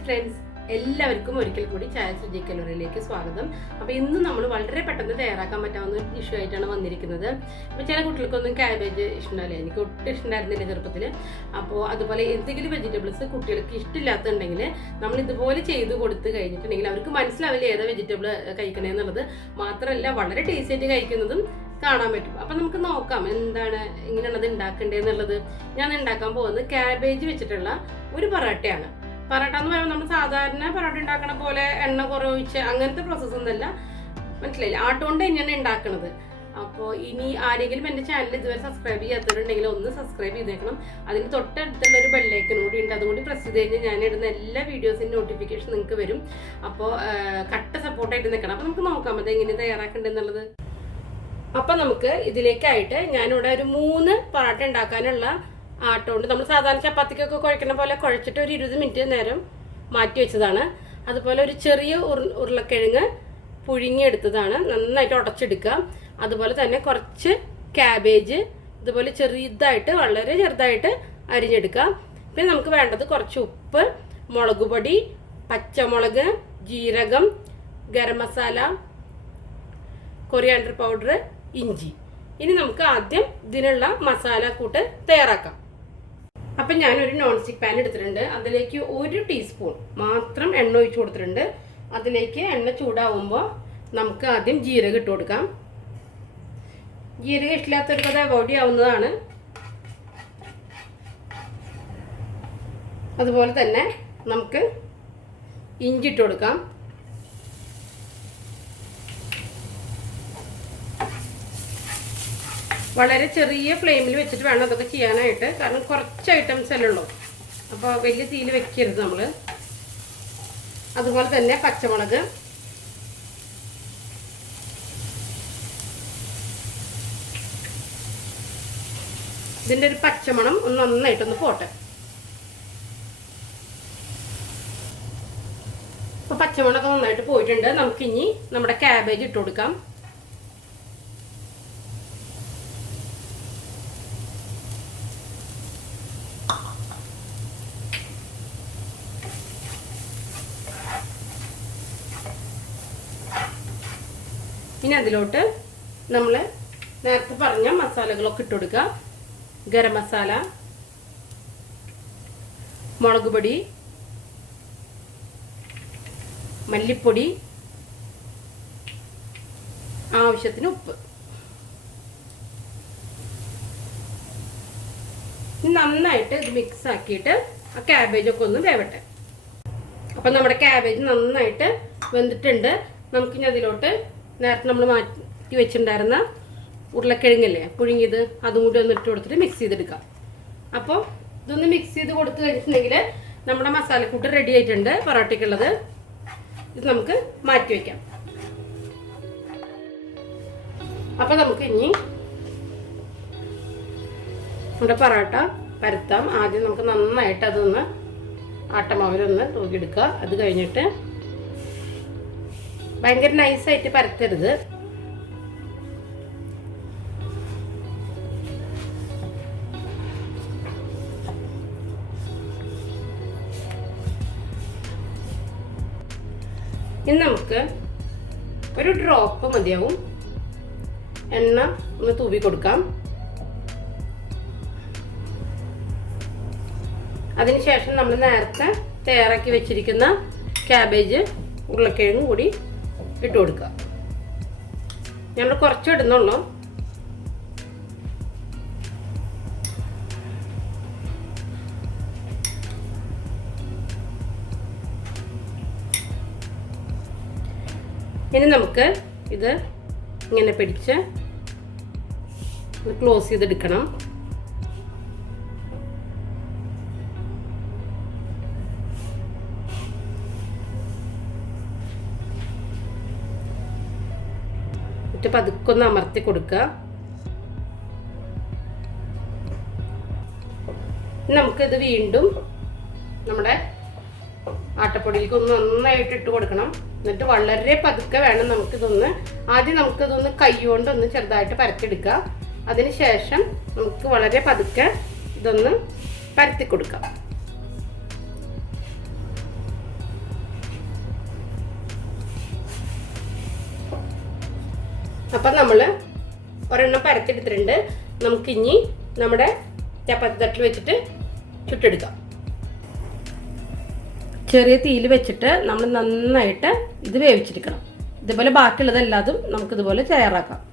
Hi friends, എല്ലാവർക്കും ഒരിക്കൽ കൂടി ചായ സുജി കലോറിയിലേക്ക് സ്വാഗതം. അപ്പോൾ ഇന്ന് നമ്മൾ വളരെ പെട്ടെന്ന് തയ്യാറാക്കാൻ പറ്റാവുന്ന ഒരു ഡിഷ് ആയിട്ടാണ് വന്നിരിക്കുന്നത്. അപ്പോൾ ചില കുട്ടികൾക്കൊന്നും ക്യാബേജ് ഇഷ്ടമല്ല, എനിക്ക് ഒട്ടും ഇഷ്ടമുണ്ടായിരുന്നില്ല ചെറുപ്പത്തിൽ. അപ്പോൾ അതുപോലെ എന്തെങ്കിലും വെജിറ്റബിൾസ് കുട്ടികൾക്ക് ഇഷ്ടമില്ലാത്തുണ്ടെങ്കിൽ നമ്മൾ ഇതുപോലെ ചെയ്ത് കൊടുത്ത് കഴിഞ്ഞിട്ടുണ്ടെങ്കിൽ അവർക്ക് മനസ്സിലാവില്ല ഏതാ വെജിറ്റബിൾ കഴിക്കണേന്നുള്ളത്. മാത്രമല്ല വളരെ ടേസ്റ്റി ആയിട്ട് കഴിക്കുന്നതും കാണാൻ പറ്റും. അപ്പം നമുക്ക് നോക്കാം എന്താണ് ഇങ്ങനെയുള്ളത് ഉണ്ടാക്കേണ്ടതെന്നുള്ളത്. ഞാൻ ഉണ്ടാക്കാൻ പോകുന്നത് ക്യാബേജ് വെച്ചിട്ടുള്ള ഒരു പറാട്ടയാണ്. പറാട്ട എന്ന് പറയുമ്പോൾ നമ്മൾ സാധാരണ പറാട്ട ഉണ്ടാക്കണ പോലെ എണ്ണ കുറവൊഴിച്ച് അങ്ങനത്തെ പ്രോസസ്സ് ഒന്നുമല്ല, മനസ്സിലായില്ല. ആട്ടുകൊണ്ട് തന്നെയാണ് ഉണ്ടാക്കുന്നത്. അപ്പോൾ ഇനി ആരെങ്കിലും എൻ്റെ ചാനൽ ഇതുവരെ സബ്സ്ക്രൈബ് ചെയ്യാത്തവരുണ്ടെങ്കിൽ ഒന്ന് സബ്സ്ക്രൈബ് ചെയ്തേക്കണം. അതിന് തൊട്ടടുത്തുള്ള ഒരു ബെല്ലൈക്കൺ കൂടി ഉണ്ട്, അതുകൊണ്ട് പ്രസ് ചെയ്ത് കഴിഞ്ഞാൽ ഞാൻ ഇടുന്ന എല്ലാ വീഡിയോസിൻ്റെ നോട്ടിഫിക്കേഷൻ നിങ്ങൾക്ക് വരും. അപ്പോൾ കട്ട സപ്പോർട്ടായിട്ട് നിൽക്കണം. അപ്പോൾ നമുക്ക് നോക്കാം അത് എങ്ങനെ തയ്യാറാക്കേണ്ടതെന്നുള്ളത്. അപ്പം നമുക്ക് ഇതിലേക്കായിട്ട് ഞാനിവിടെ ഒരു 3 പറാട്ട ഉണ്ടാക്കാനുള്ള ആട്ടമുണ്ട്. നമ്മൾ സാധാരണ ചപ്പാത്തിക്കൊക്കെ കുഴക്കുന്ന പോലെ കുഴച്ചിട്ട് ഒരു 20 മിനിറ്റ് നേരം മാറ്റി വെച്ചതാണ്. അതുപോലെ ഒരു ചെറിയ ഉരുളക്കിഴങ്ങ് പുഴുങ്ങിയെടുത്തതാണ്, നന്നായിട്ട് ഉടച്ചെടുക്കുക. അതുപോലെ തന്നെ കുറച്ച് ക്യാബേജ് ഇതുപോലെ ചെറുതായിട്ട് വളരെ ചെറുതായിട്ട് അരിഞ്ഞെടുക്കുക. പിന്നെ നമുക്ക് വേണ്ടത് കുറച്ച് ഉപ്പ്, മുളക് പൊടി, പച്ചമുളക്, ജീരകം, ഗരം മസാല, കൊറിയാണ്ടർ പൗഡർ, ഇഞ്ചി. ഇനി നമുക്ക് ആദ്യം ഇതിനുള്ള മസാല കൂട്ട് തയ്യാറാക്കാം. അപ്പം ഞാനൊരു നോൺ സ്റ്റിക്ക് പാൻ എടുത്തിട്ടുണ്ട്. അതിലേക്ക് 1 ടീസ്പൂൺ മാത്രം എണ്ണ ഒഴിച്ചു കൊടുത്തിട്ടുണ്ട്. അതിലേക്ക് എണ്ണ ചൂടാവുമ്പോൾ നമുക്ക് ആദ്യം ജീരകം ഇട്ട് കൊടുക്കാം. ജീരകം ഇഷ്ടമില്ലാത്തവർക്ക് അത് അവോയ്ഡ് ചെയ്യാവുന്നതാണ്. അതുപോലെ തന്നെ നമുക്ക് ഇഞ്ചി ഇട്ട് കൊടുക്കാം. വളരെ ചെറിയ ഫ്ലെയിമിൽ വെച്ചിട്ട് വേണം അതൊക്കെ ചെയ്യാനായിട്ട്, കാരണം കുറച്ച് ഐറ്റംസ് അല്ലേ ഉള്ളൂ. അപ്പോൾ വലിയ തീയിൽ വെക്കരുത് നമ്മൾ. അതുപോലെ തന്നെ പച്ചമുളക്, ഇതിൻ്റെ ഒരു പച്ചമണം ഒന്ന് നന്നായിട്ടൊന്ന് പോട്ടെ. അപ്പോൾ പച്ചമണമൊക്കെ നന്നായിട്ട് പോയിട്ടുണ്ട്. നമുക്കിനി നമ്മുടെ ക്യാബേജ് ഇട്ട് കൊടുക്കാം. ഇനി അതിലോട്ട് നമ്മൾ നേരത്തെ പറഞ്ഞ മസാലകളൊക്കെ ഇട്ട് കൊടുക്കുക. ഗരം മസാല, മുളക് പൊടി, മല്ലിപ്പൊടി, ആവശ്യത്തിന് ഉപ്പ്. നന്നായിട്ട് ഇത് മിക്സ് ആക്കിയിട്ട് ആ ക്യാബേജൊക്കെ ഒന്ന് വേവട്ടെ. അപ്പം നമ്മുടെ ക്യാബേജ് നന്നായിട്ട് വെന്തിട്ടുണ്ട്. നമുക്കിനി അതിലോട്ട് നേരത്തെ നമ്മൾ മാറ്റി വെച്ചിട്ടുണ്ടായിരുന്ന ഉരുളക്കിഴങ്ങല്ലേ പുഴുങ്ങിയത്, അതും കൂടി ഒന്ന് ഇട്ട് കൊടുത്തിട്ട് മിക്സ് ചെയ്തെടുക്കാം. അപ്പോൾ ഇതൊന്ന് മിക്സ് ചെയ്ത് കൊടുത്തു കഴിഞ്ഞിട്ടുണ്ടെങ്കിൽ നമ്മുടെ മസാലക്കൂട്ട് റെഡി ആയിട്ടുണ്ട് പൊറോട്ടയ്ക്കുള്ളത്. ഇത് നമുക്ക് മാറ്റി വയ്ക്കാം. അപ്പോൾ നമുക്ക് ഇനി നമ്മുടെ പൊറോട്ട പരത്താം. ആദ്യം നമുക്ക് നന്നായിട്ട് അതൊന്ന് ആട്ടമാവിലൊന്ന് തൂക്കിയെടുക്കുക. അത് കഴിഞ്ഞിട്ട് ഭയങ്കര നൈസായിട്ട് പരത്തരുത്. ഇനി നമുക്ക് ഒരു ഡ്രോപ്പ് മതിയാവും എണ്ണ ഒന്ന് തൂവി കൊടുക്കാം. അതിനുശേഷം നമ്മൾ നേരത്തെ തയ്യാറാക്കി വെച്ചിരിക്കുന്ന ക്യാബേജ് ഉരുളക്കിഴങ്ങും കൂടി ഇട്ട് കൊടുക്കുക. ഞങ്ങൾ കുറച്ച് ഇടുന്നുള്ളൂ. ഇനി നമുക്ക് ഇത് ഇങ്ങനെ പിടിച്ച് ക്ലോസ് ചെയ്തെടുക്കണം. പതുക്കെ ഒന്ന് അമർത്തി കൊടുക്കുക. നമുക്കിത് വീണ്ടും നമ്മുടെ ആട്ടപ്പൊടിയിലേക്ക് ഒന്ന് നന്നായിട്ട് ഇട്ട് കൊടുക്കണം. എന്നിട്ട് വളരെ പതുക്കെ വേണം നമുക്കിതൊന്ന് കൈ കൊണ്ടൊന്ന് ചെറുതായിട്ട് പരത്തിയെടുക്കുക. അതിനുശേഷം നമുക്ക് വളരെ പതുക്കെ ഇതൊന്ന് പരത്തി കൊടുക്കാം. അപ്പം നമ്മൾ ഒരെണ്ണം പരത്തിയെടുത്തിട്ടുണ്ട്. നമുക്കിനി നമ്മുടെ ചപ്പാത്തി തട്ടിൽ വെച്ചിട്ട് ചുട്ടെടുക്കാം. ചെറിയ തീയിൽ വെച്ചിട്ട് നമ്മൾ നന്നായിട്ട് ഇത് വേവിച്ചെടുക്കണം. ഇതുപോലെ ബാക്കിയുള്ളതെല്ലാതും നമുക്കിതുപോലെ തയ്യാറാക്കാം.